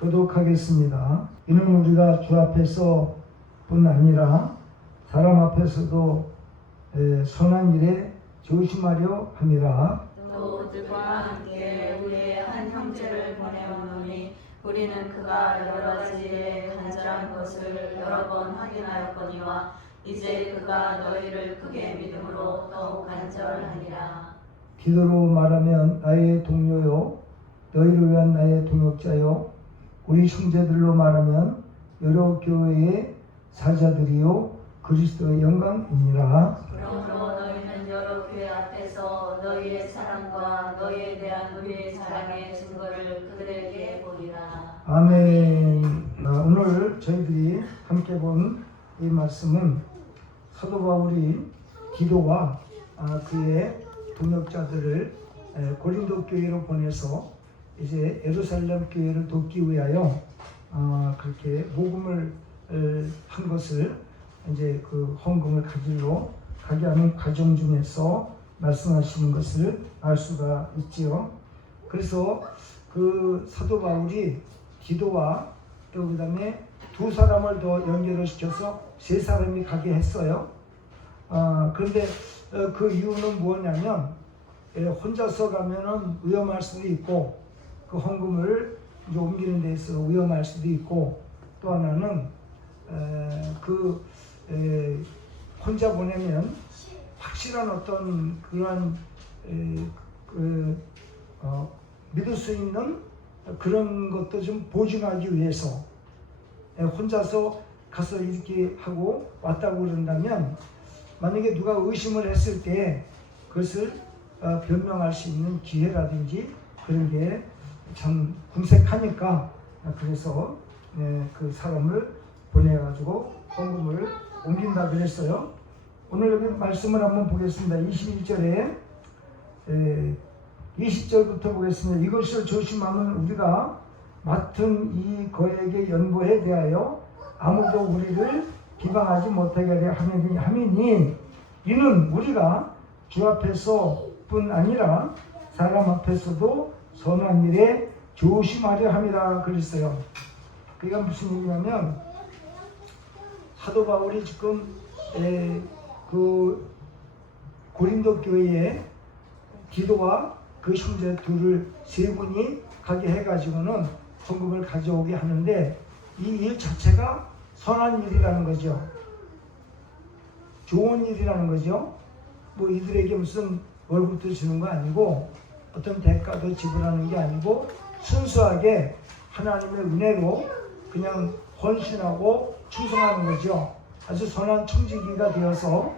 교독하겠습니다. 이는 우리가 주 앞에서 뿐 아니라 사람 앞에서도 선한 일에 조심하려 함이라. 또 우리와 함께 우리의 한 형제를 보내오노니 우리는 그가 여러 가지에 간절한 것을 여러 번 확인하였거니와 이제 그가 너희를 크게 믿음으로 더욱 간절하니라. 디도로 말하면 나의 동료요 너희를 위한 나의 동역자요 우리 형제들로 말하면 여러 교회의 사자들이요 그리스도의 영광이니라. 그러므로 너희는 여러 교회 앞에서 너희의 사랑과 너희에 대한 우리의 사랑의 증거를 그들에게 보리라. 아멘. 오늘 저희들이 함께 본 이 말씀은 사도 바울이 디도와 그의 동역자들을 고린도 교회로 보내서 이제 예루살렘 교회를 돕기 위하여 그렇게 복음을 한 것을 이제 그 헌금을 가지러 가게 하는 과정 중에서 말씀하시는 것을 알 수가 있지요. 그래서 그 사도 바울이 디도와 또 그다음에 두 사람을 더 연결을 시켜서 세 사람이 가게 했어요. 그런데 그 이유는 뭐냐면 혼자서 가면은 위험할 수도 있고 그 헌금을 이제 옮기는 데 있어서 위험할 수도 있고 또 하나는 혼자 보내면 확실한 어떤 그러한 믿을 수 있는 그런 것도 좀 보증하기 위해서 혼자서 가서 이렇게 하고 왔다고 그런다면 만약에 누가 의심을 했을 때 그것을 변명할 수 있는 기회라든지 그런 게 참 궁색하니까 그래서 그 사람을 보내가지고 헌금을 옮긴다 그랬어요. 오늘 여기 말씀을 한번 보겠습니다. 21절에 20절부터 보겠습니다. 이것을 조심하면 우리가 맡은 이 거액의 연보에 대하여 아무도 우리를 비방하지 못하게 하려 함이니 이는 우리가 주 앞에서 뿐 아니라 사람 앞에서도 선한 일에 조심하려 함이라 그랬어요. 그게 무슨 얘기냐면 사도 바울이 지금 그 고린도 교회에 디도와 그 형제 세 분이 가게 해가지고는 헌금을 가져오게 하는데 이 일 자체가 선한 일이라는 거죠. 좋은 일이라는 거죠. 뭐 이들에게 무슨 월급도 주는 거 아니고 어떤 대가도 지불하는 게 아니고 순수하게 하나님의 은혜로 그냥 헌신하고 충성하는 거죠. 아주 선한 청지기가 되어서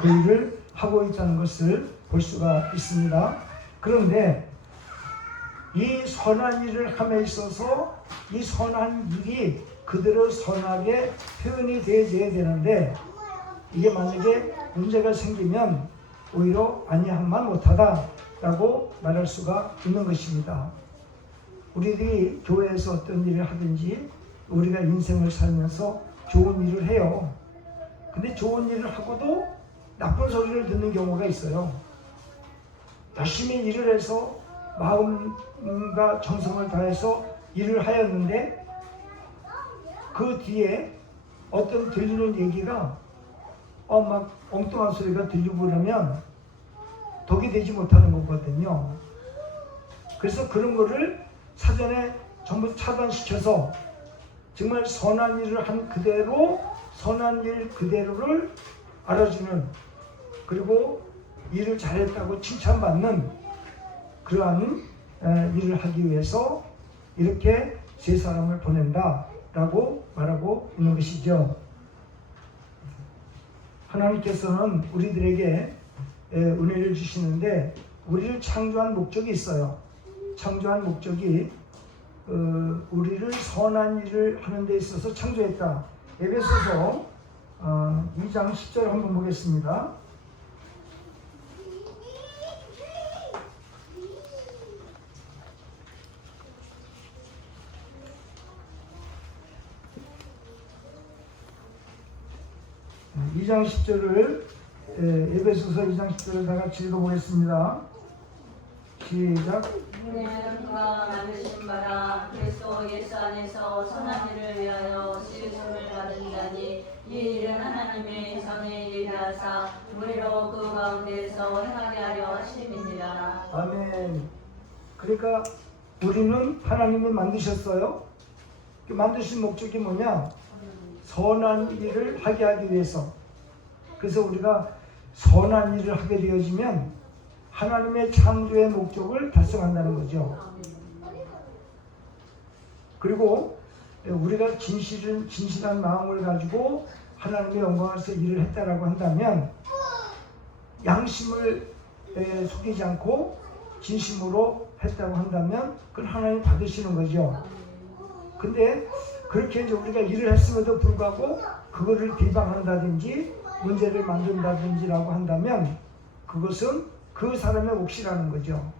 그 일을 하고 있다는 것을 볼 수가 있습니다. 그런데 이 선한 일을 함에 있어서 이 선한 일이 그대로 선하게 표현이 되어야 되는데 이게 만약에 문제가 생기면 오히려 아니함만 못하다라고 말할 수가 있는 것입니다. 우리들이 교회에서 어떤 일을 하든지 우리가 인생을 살면서 좋은 일을 해요. 근데 좋은 일을 하고도 나쁜 소리를 듣는 경우가 있어요. 열심히 일을 해서 마음과 정성을 다해서 일을 하였는데 그 뒤에 어떤 들리는 얘기가 막 엉뚱한 소리가 들리고 그러면 덕이 되지 못하는 거거든요. 그래서 그런 거를 사전에 전부 차단시켜서 정말 선한 일을 한 그대로 선한 일 그대로를 알아주는 그리고 일을 잘했다고 칭찬받는 그러한 일을 하기 위해서 이렇게 세 사람을 보낸다라고 말하고 있는 것이죠. 하나님께서는 우리들에게 은혜를 주시는데 우리를 창조한 목적이 있어요. 창조한 목적이 우리를 선한 일을 하는 데 있어서 창조했다. 에베소서 2장 10절 한번 보겠습니다. 에베소서 2장 10절을 다 같이 읽어보겠습니다. 시작. 우리는 그가 만드신 바라 그리스도 예수 안에서 선한 일을 위하여 시소를 받은 자니 이 일은 하나님의 전에 예비하사 우리로 그 가운데서 행하게 하려 하심이니라. 아멘. 그러니까 우리는 하나님이 만드셨어요. 그 만드신 목적이 뭐냐? 선한 일을 하게 하기 위해서. 그래서 우리가 선한 일을 하게 되어지면 하나님의 창조의 목적을 달성한다는 거죠. 그리고 우리가 진실한 마음을 가지고 하나님의 영광을 위해서 일을 했다라고 한다면 양심을 속이지 않고 진심으로 했다고 한다면 그건 하나님 받으시는 거죠. 근데 그렇게 이제 우리가 일을 했음에도 불구하고 그거를 비방한다든지 문제를 만든다든지라고 한다면 그것은 그 사람의 몫이라는 거죠.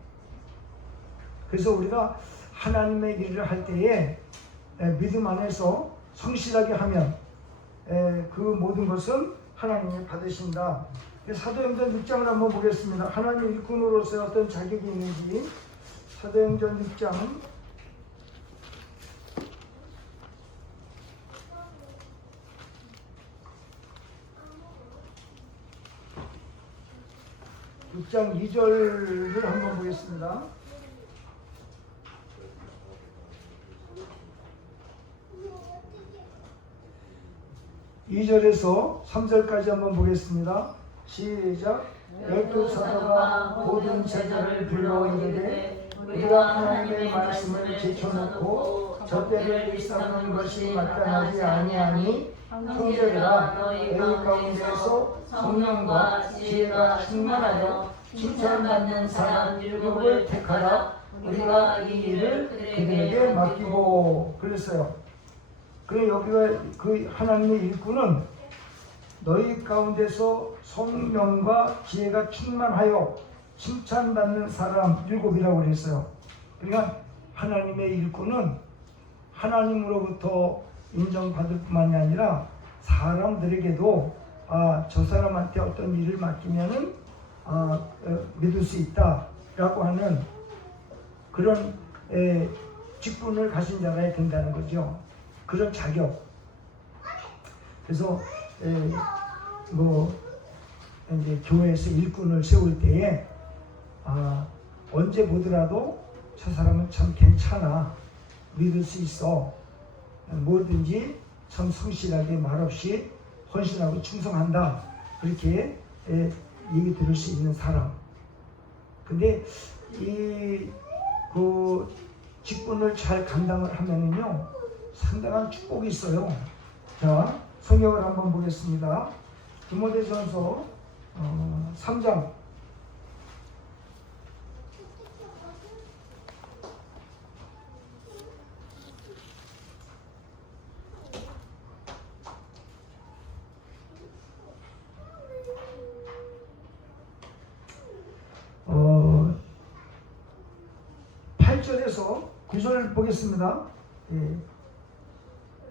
그래서 우리가 하나님의 일을 할 때에 믿음 안에서 성실하게 하면 그 모든 것은 하나님이 받으신다. 사도행전 6장을 한번 보겠습니다. 하나님의 일꾼으로서 어떤 자격이 있는지. 사도행전 6장 6장 2절을 한번 보겠습니다. 2절에서 3절까지 한번 보겠습니다. 시작. 12사도가 모든 제자를 불러 이르되 우리가 하나님의 말씀을 제쳐놓고 젖대를 일삼는 것이 마땅하지 아니하니 형제들아 너희 가운데서 성령과 지혜가 충만하여 칭찬받는 사람 7을 택하라. 우리가 이 일을 그들에게 맡기고. 그랬어요. 그래 여기가 그 하나님의 일꾼은 너희 가운데서 성령과 지혜가 충만하여 칭찬받는 사람 7이라고 그랬어요. 그러니까 하나님의 일꾼은 하나님으로부터 인정받을 뿐만이 아니라 사람들에게도 저 사람한테 어떤 일을 맡기면은 믿을 수 있다라고 하는 그런 직분을 가진 자가 된다는 거죠. 그런 자격. 그래서 이제 교회에서 일꾼을 세울 때에 언제 보더라도 저 사람은 참 괜찮아, 믿을 수 있어, 뭐든지 참 성실하게 말없이 헌신하고 충성한다, 그렇게 얘기 들을 수 있는 사람. 근데 그 직분을 잘 감당을 하면은요 상당한 축복이 있어요. 자, 성경을 한번 보겠습니다. 디모데전서 3장 8절에서 9절 보겠습니다.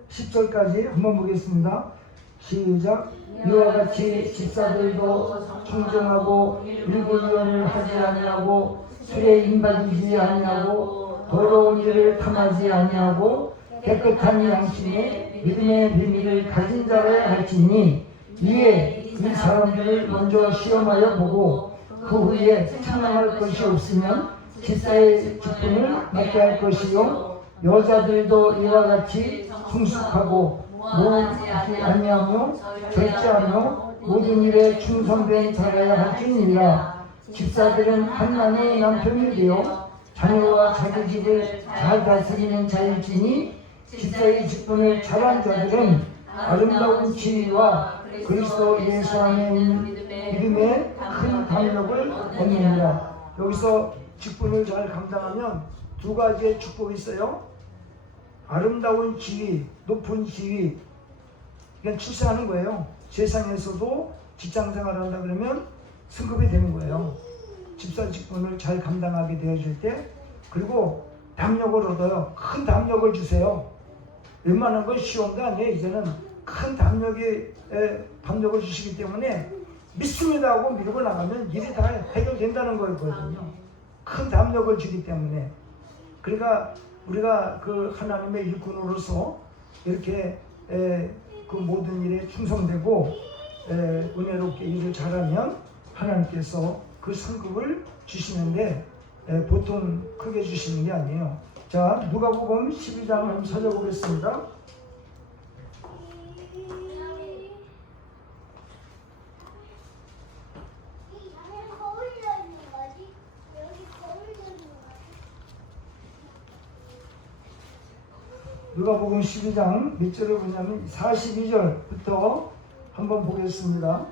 10절까지 한번 보겠습니다. 시작. 이와 같이 집사들도 청정하고 일구위원을 하지 아니하고 술에 임박이지 아니하고 더러운 일을 탐하지 아니하고 깨끗한 양심에 믿음의 비밀을 가진 자라야 할지니 이에 이 사람들을 먼저 시험하여 보고 그 후에 찬양할 것이 없으면 집사의 직분을 맡게 할 것이요 여자들도 이와 같이 성숙하고 모하지 아니하며 절제하며 모든 일에 충성된 자라야 할지니라. 집사들은 한남의 남편이 되어 자녀와 자기 집을 잘 다스리는 자일지니 집사의 직분을 잘한 자들은 아름다운 지위와 그리스도 예수 안에 있는 믿음의 큰 담력을 얻느니라. 여기서 직분을 잘 감당하면 두 가지의 축복이 있어요. 아름다운 지위, 높은 지위, 그냥 출세하는 거예요. 세상에서도 직장생활을 한다 그러면 승급이 되는 거예요. 집사 직분을 잘 감당하게 되어질 때. 그리고 담력을 얻어요. 큰 담력을 주세요. 웬만한 건 쉬운 게 아니에요. 이제는 큰 담력을 주시기 때문에 믿습니다 하고 밀고 나가면 일이 다 해결된다는 거거든요. 큰 담력을 주기 때문에 그러니까 우리가 그 하나님의 일꾼으로서 이렇게 그 모든 일에 충성되고 은혜롭게 일을 잘하면 하나님께서 그 상급을 주시는데 보통 크게 주시는 게 아니에요. 자, 누가복음 12장 한번 찾아보겠습니다. 누가복음 12장 몇 절을 보냐면 42절부터 한번 보겠습니다.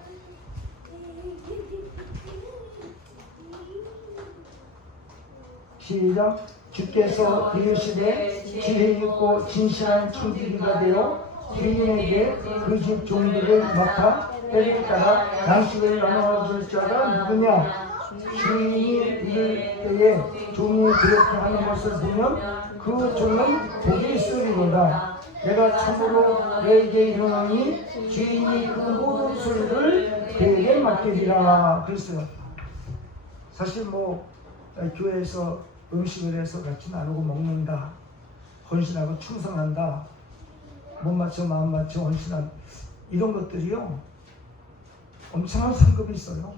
시작. 주께서 이르시되 지혜 있고 진실한 청지기가 되어 주인에게 그 집 종들을 맡아 때를 따라 양식을 나누어 줄 자가 누구냐? 주인이 이를 때에 종이 그렇게 하는 것을 보면 그 종은 복이 있으리로다. 내가 참으로 너에게 이르노니 주인이 그 모든 소리를 그에게 맡기리라. 그랬어요. 사실 뭐 교회에서 음식을 해서 같이 나누고 먹는다, 헌신하고 충성한다, 몸 맞춰 마음 맞춰 헌신한 이런 것들이요 엄청난 상급이 있어요.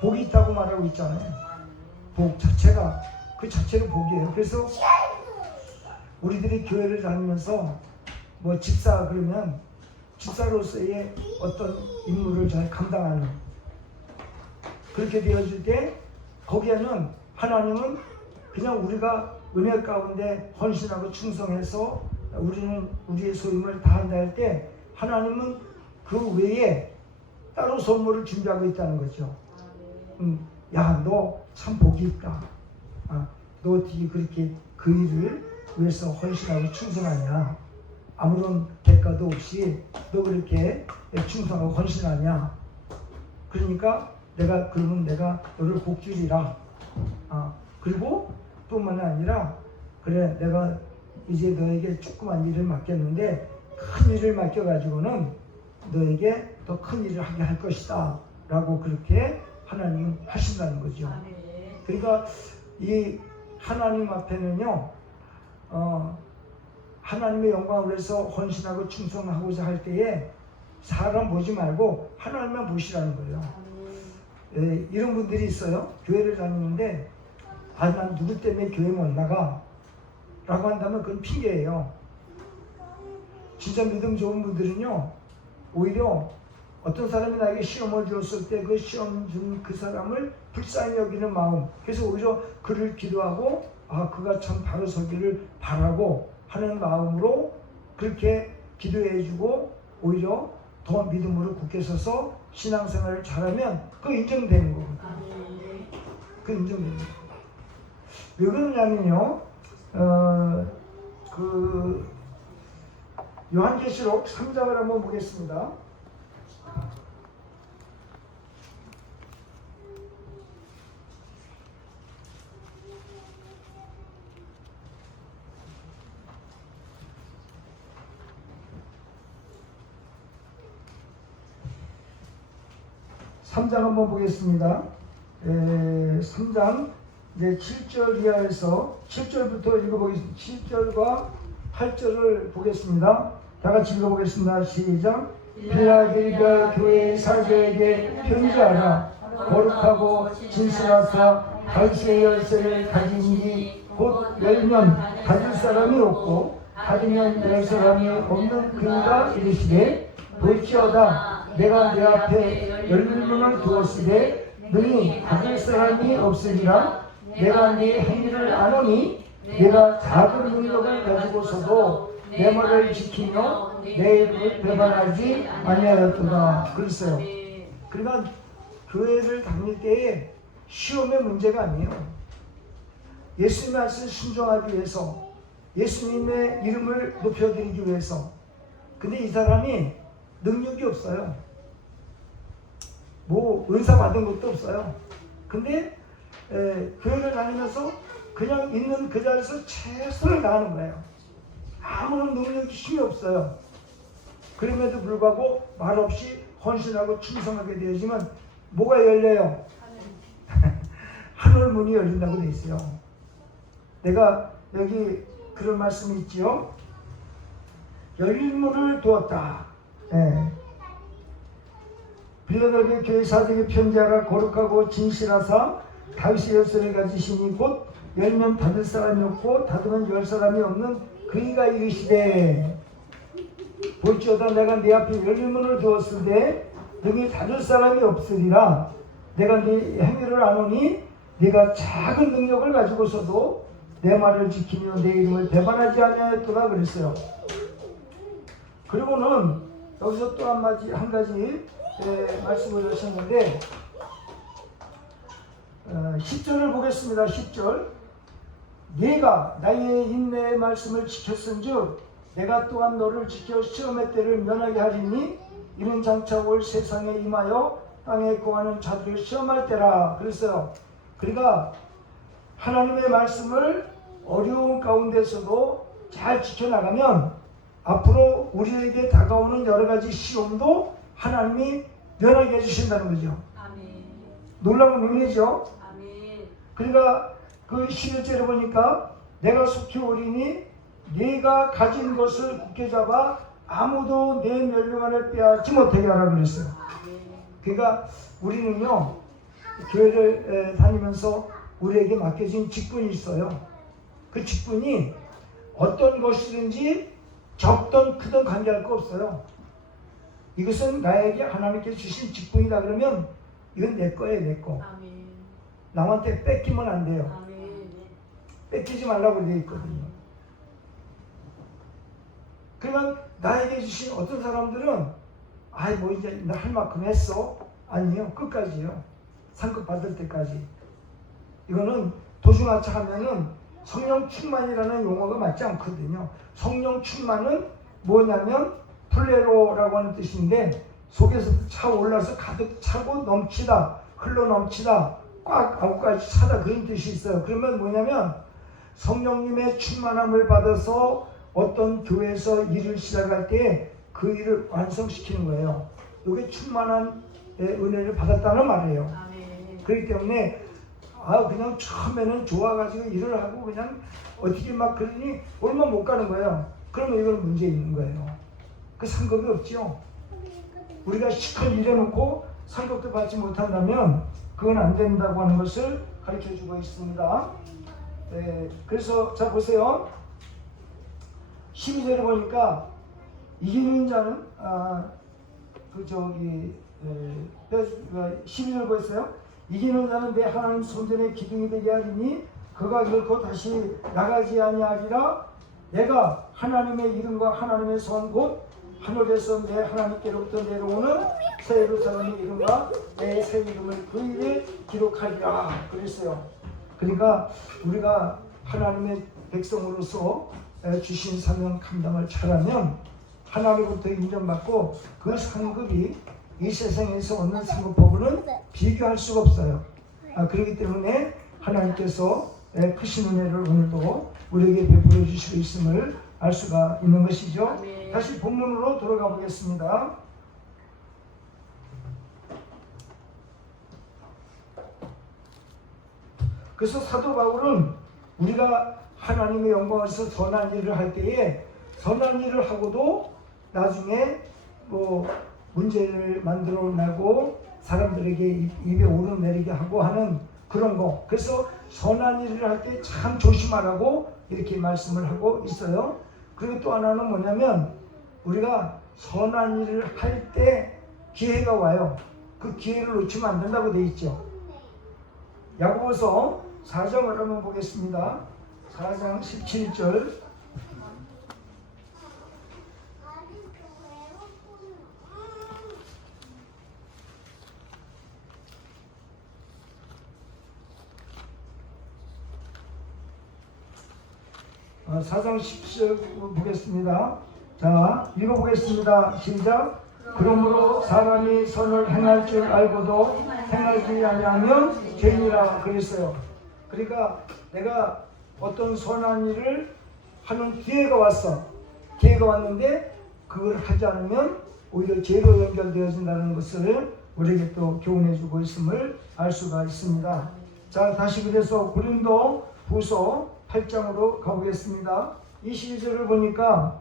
복이 있다고 말하고 있잖아요. 복 자체가 그 자체가 복이에요. 그래서 우리들이 교회를 다니면서 뭐 집사 그러면 집사로서의 어떤 임무를 잘 감당하는 그렇게 되어질 때 거기에는 하나님은 그냥 우리가 은혜 가운데 헌신하고 충성해서 우리는 우리의 소임을 다한다 할 때 하나님은 그 외에 따로 선물을 준비하고 있다는 거죠. 야, 너 참 복이 있다. 너 어떻게 그렇게 그 일을 위해서 헌신하고 충성하냐? 아무런 대가도 없이 너 그렇게 충성하고 헌신하냐? 그러니까 그러면 내가 너를 복 주리라. 그리고 뿐만 아니라 그래 내가 이제 너에게 조그만 일을 맡겼는데 큰 일을 맡겨가지고는 너에게 더 큰 일을 하게 할 것이다 라고 그렇게 하나님은 하신다는 거죠. 그러니까 이 하나님 앞에는요 하나님의 영광을 위해서 헌신하고 충성하고자 할 때에 사람 보지 말고 하나님만 보시라는 거예요. 이런 분들이 있어요. 교회를 다니는데 난 누구 때문에 교회 못 나가 라고 한다면 그건 핑계예요. 진짜 믿음 좋은 분들은요 오히려 어떤 사람이 나에게 시험을 주었을 때 그 시험 준 그 사람을 불쌍히 여기는 마음, 그래서 오히려 그를 기도하고 그가 참 바로 서기를 바라고 하는 마음으로 그렇게 기도해 주고 오히려 더 믿음으로 굳게 서서 신앙생활을 잘하면 그 인정되는 겁니다. 그 인정되는 겁니다. 왜 그러냐면요 그 요한계시록 3장을 한번 보겠습니다. 한번 보겠습니다. 3장 이제 7절 이하에서 7절부터 읽어보겠습니다. 7절과 8절을 보겠습니다. 다 같이 읽어보겠습니다. 시작. 필라델피아 교회의 사도에게 편지하라. 거룩하고 진실하사 다윗의 열쇠를 가진 이 곧 열면 닫을 사람이 없고 닫으면 열 사람이 없는 그가 이르시되 볼지어다 내가 내 앞에 열린 문을 두었으되 너희 닫을 사람이 없으리라. 내가 네 행위를 아노니 내가 작은 능력을 가지고서도 내 말을 지키며 내 입을 배반하지 아니하였도다. 그랬어요. 그러니까 교회를 다닐 때에 시험의 문제가 아니에요. 예수님의 말씀 순종하기 위해서 예수님의 이름을 높여드리기 위해서. 근데 이 사람이 능력이 없어요. 뭐 은사 받은 것도 없어요. 근데 교회를 다니면서 그냥 있는 그 자리에서 최선을 다하는 거예요. 아무런 능력이 힘이 없어요. 그럼에도 불구하고 말없이 헌신하고 충성하게 되어지면 뭐가 열려요? 하늘 문이 열린다고 돼 있어요. 내가 여기 그런 말씀이 있지요. 열린 문을 두었다. 예. 빌라델비아 교회 사도의 편지하라. 거룩하고 진실하사 다윗의 열쇠를 가지시니 곧 열면 닫을 사람이 없고 닫으면 열 사람이 없는 그이가 이르시되 볼지어다 내가 네 앞에 열린 문을 두었으되 너희 닫을 사람이 없으리라. 내가 네 행위를 아노니 네가 작은 능력을 가지고서도 내 말을 지키며 내 이름을 배반하지 아니하였더라 그랬어요. 그리고는 여기서 또 한 가지 말씀을 하셨는데 10절을 보겠습니다. 10절 네가 나의 인내의 말씀을 지켰은즉 내가 또한 너를 지켜 시험의 때를 면하게 하리니 이는 장차 올 세상에 임하여 땅에 거하는 자들을 시험할 때라 그랬어요. 그러니까 하나님의 말씀을 어려운 가운데서도 잘 지켜나가면 앞으로 우리에게 다가오는 여러 가지 시험도 하나님이 면하게 해주신다는 거죠. 아멘. 놀라운 은혜죠. 아멘. 그러니까 그 11절에 보니까 내가 속히 오리니 네가 가진 것을 굳게 잡아 아무도 내 멸류관을 빼앗지 못하게 하라 그랬어요. 그러니까 우리는요 교회를 다니면서 우리에게 맡겨진 직분이 있어요. 그 직분이 어떤 것이든지 적든 크든 관계할 거 없어요. 이것은 나에게 하나님께 주신 직분이다 그러면 이건 내 거예요. 내 거. 아멘. 남한테 뺏기면 안 돼요. 아멘. 뺏기지 말라고 되어 있거든요. 그러면 나에게 주신 어떤 사람들은 아이 뭐 이제 나 할 만큼 했어. 아니요. 끝까지요. 상급 받을 때까지. 이거는 도중하차하면은 성령 충만이라는 용어가 맞지 않거든요. 성령 충만은 뭐냐면 플레로라고 하는 뜻인데 속에서 차올라서 가득 차고 넘치다, 흘러 넘치다, 꽉 아우까지 차다 그런 뜻이 있어요. 그러면 뭐냐면 성령님의 충만함을 받아서 어떤 교회에서 일을 시작할 때 그 일을 완성시키는 거예요. 이게 충만한 은혜를 받았다는 말이에요. 아멘. 그렇기 때문에 그냥 처음에는 좋아가지고 일을 하고 그냥 어떻게 막 그러니 얼마 못 가는 거예요. 그러면 이건 문제 있는 거예요. 그 상급이 없죠. 우리가 시컷 일해놓고 상급도 받지 못한다면 그건 안 된다고 하는 것을 가르쳐주고 있습니다. 그래서 자 보세요. 12절에 보니까 이기는 자는 12절 보였어요. 이기는 자는 내 하나님 손전에 기둥이 되게 하리니 그가 결코 다시 나가지 아니하리라. 내가 하나님의 이름과 하나님의 성 곧 하늘에서 내 하나님께로부터 내려오는 새 예루살렘의 이름과 내 새 이름을 그 일에 기록하리라 그랬어요. 그러니까 우리가 하나님의 백성으로서 주신 사명 감당을 잘하면 하나님부터 인정받고 그 상급이 이 세상에서 얻는 상급하고는 비교할 수가 없어요. 그렇기 때문에 하나님께서 크신 은혜를 오늘도 우리에게 베풀어 주시고 있음을 알 수가 있는 것이죠. 아멘. 다시 본문으로 돌아가 보겠습니다. 그래서 사도 바울은 우리가 하나님의 영광에서 선한 일을 할 때에 선한 일을 하고도 나중에 뭐 문제를 만들어 내고 사람들에게 입에 오르내리게 하고 하는 그런 거. 그래서 선한 일을 할 때 참 조심하라고 이렇게 말씀을 하고 있어요. 그리고 또 하나는 뭐냐면 우리가 선한 일을 할 때 기회가 와요. 그 기회를 놓치면 안 된다고 돼 있죠. 야고보서 4장을 한번 보겠습니다. 4장 17절. 어, 4장 10절 보겠습니다. 자, 읽어보겠습니다. 시작. 그러므로 사람이 선을 행할 줄 알고도 행하지 아니하면 죄인이라 그랬어요. 그러니까 내가 어떤 선한 일을 하는 기회가 왔어. 기회가 왔는데 그걸 하지 않으면 오히려 죄로 연결되어진다는 것을 우리에게 또 교훈해주고 있음을 알 수가 있습니다. 자, 다시 그래서 고린도 후서 8장으로 가보겠습니다. 22절을 보니까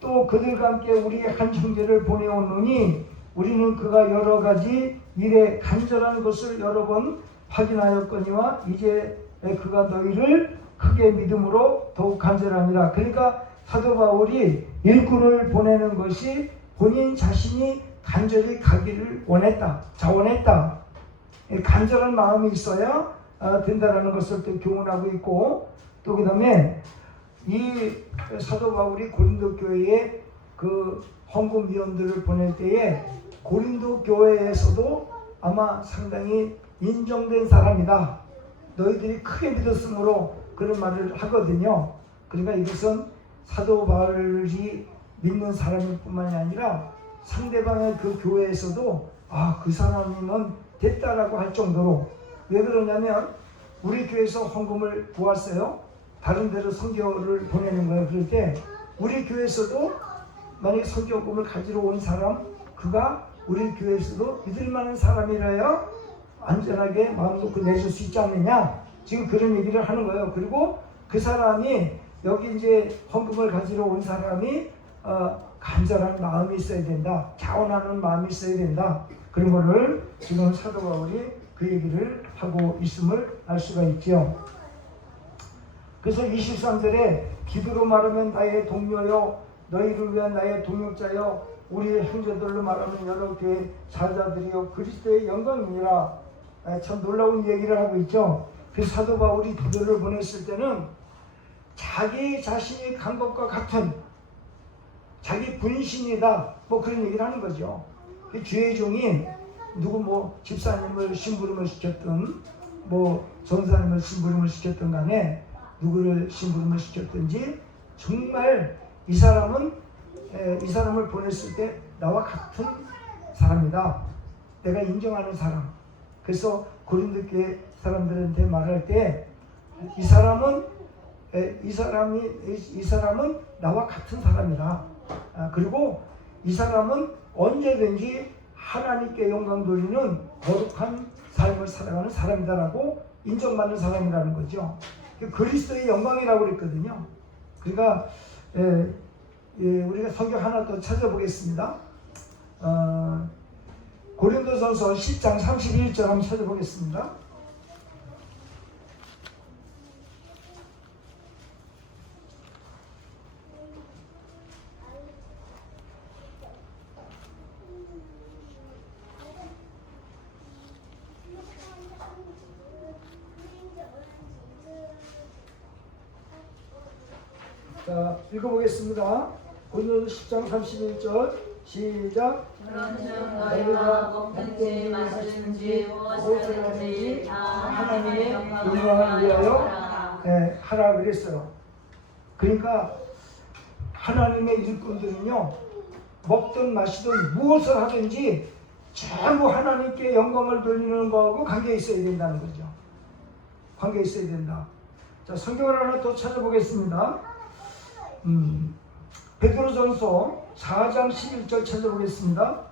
또 그들과 함께 우리의 한 형제를 보내오느니 우리는 그가 여러 가지 일에 간절한 것을 여러 번 확인하였거니와 이제 그가 너희를 크게 믿음으로 더욱 간절하니라. 그러니까 사도 바울이 일꾼을 보내는 것이 본인 자신이 간절히 가기를 원했다, 자원했다. 간절한 마음이 있어야 된다라는 것을 또 교훈하고 있고, 또 그 다음에 이 사도 바울이 고린도 교회에 그 헌금위원들을 보낼 때에 고린도 교회에서도 아마 상당히 인정된 사람이다, 너희들이 크게 믿었으므로 그런 말을 하거든요. 그러니까 이것은 사도 바울이 믿는 사람일 뿐만이 아니라 상대방의 그 교회에서도 그 사람이면 됐다라고 할 정도로. 왜 그러냐면 우리 교회에서 헌금을 모았어요. 다른 데로 선교를 보내는 거예요. 그럴 때 우리 교회에서도 만약에 선교금을 가지러 온 사람, 그가 우리 교회에서도 믿을 만한 사람이라야 안전하게 마음 놓고 내줄 수 있지 않느냐, 지금 그런 얘기를 하는 거예요. 그리고 그 사람이 여기 이제 헌금을 가지러 온 사람이 간절한 마음이 있어야 된다, 자원하는 마음이 있어야 된다, 그런 거를 지금 사도 바울이 그 얘기를 하고 있음을 알 수가 있죠. 그래서 23절에 기도로 말하면 나의 동료요, 너희를 위한 나의 동역자요, 우리의 형제들로 말하면 여러 교회 사자들이요 그리스도의 영광이니라. 참 놀라운 얘기를 하고 있죠. 그 사도 바울이 디도를 보냈을 때는 자기 자신이 간 것과 같은 자기 분신이다, 뭐 그런 얘기를 하는 거죠. 그 주의 종이 누구 뭐 집사님을 심부름을 시켰든 뭐 전사님을 심부름을 시켰든 간에 누구를 심부름을 시켰든지 정말 이 사람은 이 사람을 보냈을 때 나와 같은 사람이다, 내가 인정하는 사람. 그래서 고린도 교회 사람들한테 말할 때 이 사람은 나와 같은 사람이다. 그리고 이 사람은 언제든지 하나님께 영광 돌리는 거룩한 삶을 살아가는 사람이다라고 인정받는 사람이라는 거죠. 그리스도의 영광이라고 그랬거든요. 그러니까 우리가 성경 하나 더 찾아보겠습니다. 고린도전서 10장 31절 한번 찾아보겠습니다. 자, 읽어보겠습니다. 고린도전서 10장 31절 시작. 그런즉 너희가 먹든지 마시든지 무엇을 하든지 다 하나님의 영광을 위하여 하라 그랬어요. 그러니까 하나님의 일꾼들은요, 먹든 마시든 무엇을 하든지 전부 하나님께 영광을 돌리는 거하고 관계 있어야 된다는 거죠. 관계 있어야 된다. 자, 성경을 하나 더 찾아보겠습니다. 베드로전서 4장 11절 찾아보겠습니다.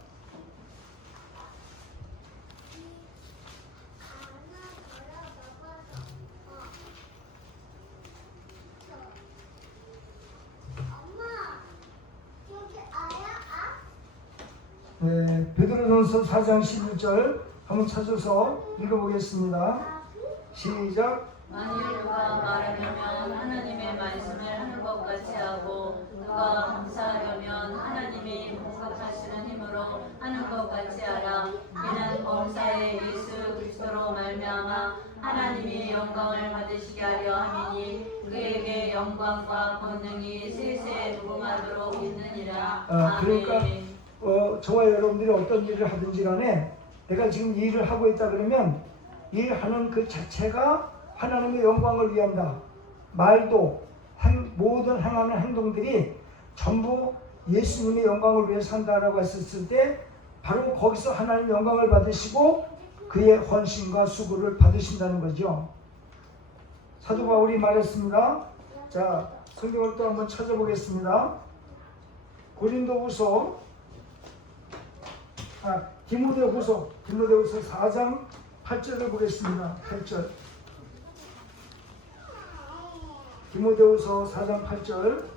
베드로전서 4장 11절 한번 찾아서 읽어보겠습니다. 시작. 만일 누가 말하려면 하나님의 말씀을 하는 것 같이 하고 누가 감사하려면 하나님이 공급하시는 힘으로 하는 것 같이 하라. 이는 범사의 예수 그리스도로 말미암아 하나님이 영광을 받으시게 하려 함이니 그에게 영광과 권능이 세세 무궁하도록 있느니라. 그러니까 저와 여러분들이 어떤 일을 하든지 간에 내가 지금 이 일을 하고 있다 그러면 일하는 그 자체가 하나님의 영광을 위한다. 말도 모든 행하는 행동들이 전부 예수님의 영광을 위해 산다라고 했었을 때 바로 거기서 하나님 영광을 받으시고 그의 헌신과 수고를 받으신다는 거죠. 사도 바울이 말했습니다. 자, 성경을 또 한번 찾아보겠습니다. 디모데후서 4장 8절을 보겠습니다. 8절. 디모데후서 4장 8절.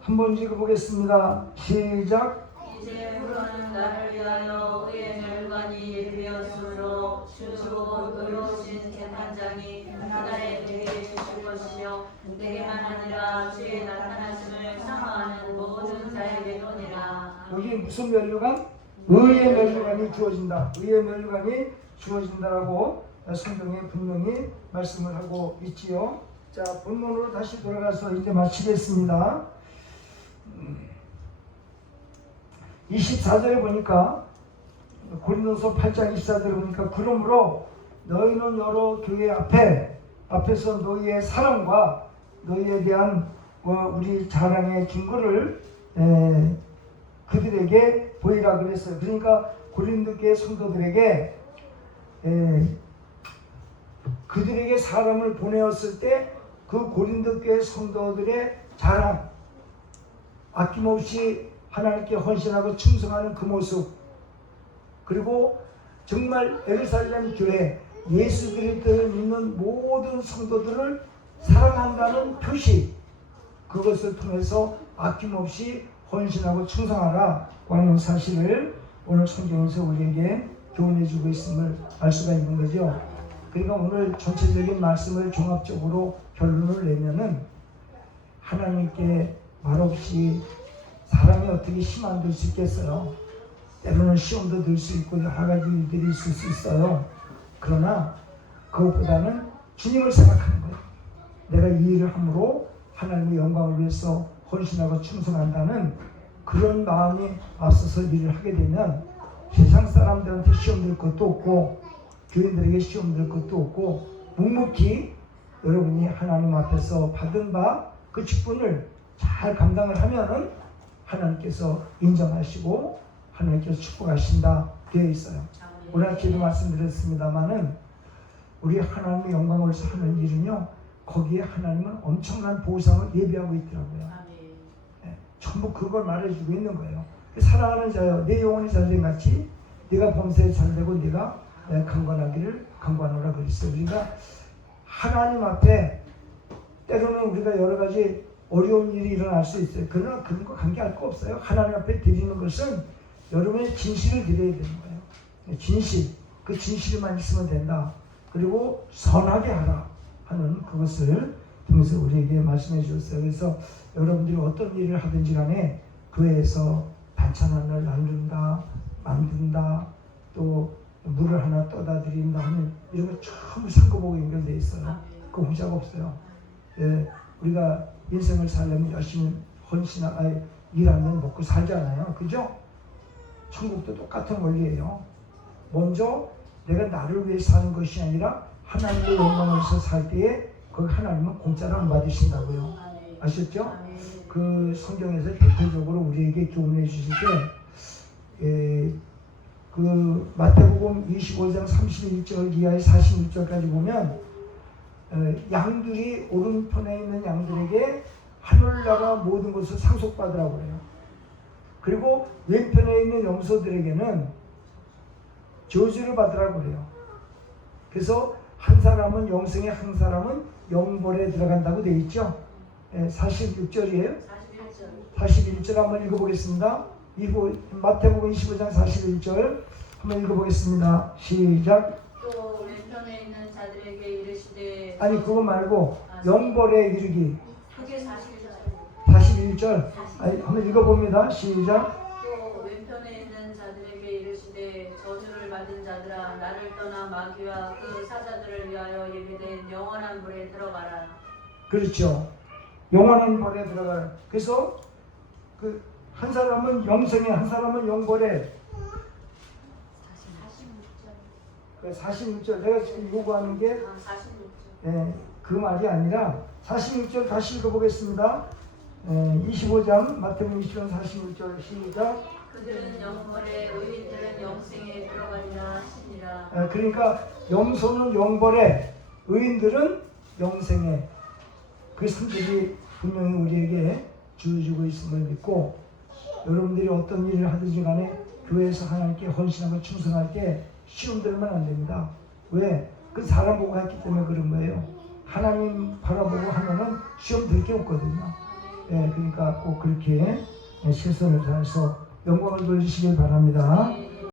한번 읽어보겠습니다. 시작. 이제 후로는 나를 위하여 의의 멸관이 되었으므로 주시고 의로우신 재판장이 그날에 내게 주실 것이며 내게만 아니라 주의 나타나심을 사모하는 모든 자에게도니라. 여기 무슨 면류관? 의의 면류관이 주어진다. 의의 면류관이 주어진다라고 성경에 분명히 말씀을 하고 있지요. 자, 본문으로 다시 돌아가서 이제 마치겠습니다. 24절에 보니까 고린도서 8장 24절에 보니까 그러므로 너희는 여러 교회 앞에서 너희의 사랑과 너희에 대한 우리 자랑의 증거를 그들에게 보이라 그랬어요. 그러니까 고린도교회 성도들에게 그들에게 사람을 보내었을 때 그 고린도교회 성도들의 자랑, 아낌없이 하나님께 헌신하고 충성하는 그 모습, 그리고 정말 예루살렘 교회 예수 그리스도를 믿는 모든 성도들을 사랑한다는 표시, 그것을 통해서 아낌없이 헌신하고 충성하라 하는 사실을 오늘 성경에서 우리에게 교훈해 주고 있음을 알 수가 있는 거죠. 그러니까 오늘 전체적인 말씀을 종합적으로 결론을 내면은 하나님께 말없이 사람이 어떻게 힘 안 들 수 있겠어요? 때로는 시험도 들 수 있고 여러 가지 일들이 있을 수 있어요. 그러나 그것보다는 주님을 생각하는 거예요. 내가 이 일을 함으로 하나님의 영광을 위해서 헌신하고 충성한다는 그런 마음이 앞서서 일을 하게 되면 세상 사람들한테 시험 들 것도 없고 교인들에게 시험 들 것도 없고 묵묵히 여러분이 하나님 앞에서 받은 바 그 직분을 잘 감당을 하면은 하나님께서 인정하시고 하나님께서 축복하신다 되어 있어요. 오늘 아침에도 말씀드렸습니다마는 우리 하나님의 영광을 위해서 하는 일은요, 거기에 하나님은 엄청난 보상을 예비하고 있더라고요. 네, 전부 그걸 말해주고 있는 거예요. 사랑하는 자여, 내 영혼이 잘된 같이 네가 범사에 잘되고 네가 강건하기를 강구하노라 그랬어요. 그러니까 하나님 앞에 때로는 우리가 여러 가지 어려운 일이 일어날 수 있어요. 그러나 그런 거 관계할 거 없어요. 하나님 앞에 드리는 것은 여러분의 진실을 드려야 되는 거예요. 진실, 그 진실만 있으면 된다. 그리고 선하게 하라 하는 그것을 통해서 우리에게 말씀해 주셨어요. 그래서 여러분들이 어떤 일을 하든지 간에 교회에서 반찬 하나를 나눈다, 만든다, 또 물을 하나 떠다 드린다 하면 이런 거 전부 상고보고 연결되어 있어요. 그 후자가 없어요. 우리가 인생을 살려면 열심히 일하면 먹고 살잖아요. 그죠? 천국도 똑같은 원리예요. 먼저 내가 나를 위해 사는 것이 아니라 하나님의 영광을 위해서 살 때에 거기 하나님은 공짜로 안 받으신다고요. 아셨죠? 그 성경에서 대표적으로 우리에게 교훈해 주실 때 그 마태복음 25장 31절 이하의 46절까지 보면 양들이 오른편에 있는 양들에게 하늘나라 모든 것을 상속받으라고 해요. 그리고 왼편에 있는 염소들에게는 저주를 받으라고 그래요. 그래서 한 사람은 영생에 한 사람은 영벌에 들어간다고 되어 있죠. 46절이에요. 41절 한번 읽어보겠습니다. 마태복음 25장 41절 한번 읽어보겠습니다. 시작. 또 왼편에 있는 자들에게 이르시되 아니 그거 말고 영벌에 이르기. 그게 41절. 41절 한번 읽어봅니다. 시작. 또 왼편에 있는 자들에게 이르시되 저주를 받은 자들아 나를 떠나 마귀와 그 사자들을 위하여 예비된 영원한 불에 들어가라. 그렇죠. 영원한 벌에 들어가라. 그래서 그 한 사람은 영생에 한 사람은 영벌에. 46절 내가 지금 요구하는 게 46절. 그 말이 아니라 46절 다시 읽어보겠습니다. 25장 마태복음 20장 46절 시작. 그들은 영벌에 의인들은 영생에 들어가리라 하시니라. 그러니까 염소는 영벌에 의인들은 영생에. 그 성격이 분명히 우리에게 주어지고 있음을 믿고 여러분들이 어떤 일을 하든지 간에 교회에서 하나님께 헌신하고 충성할 때 시험 들면 안 됩니다. 왜? 그 사람 보고 했기 때문에 그런 거예요. 하나님 바라보고 하면은 시험 들 게 없거든요. 예, 그러니까 꼭 그렇게 최선을 다해서 영광을 돌리시길 바랍니다.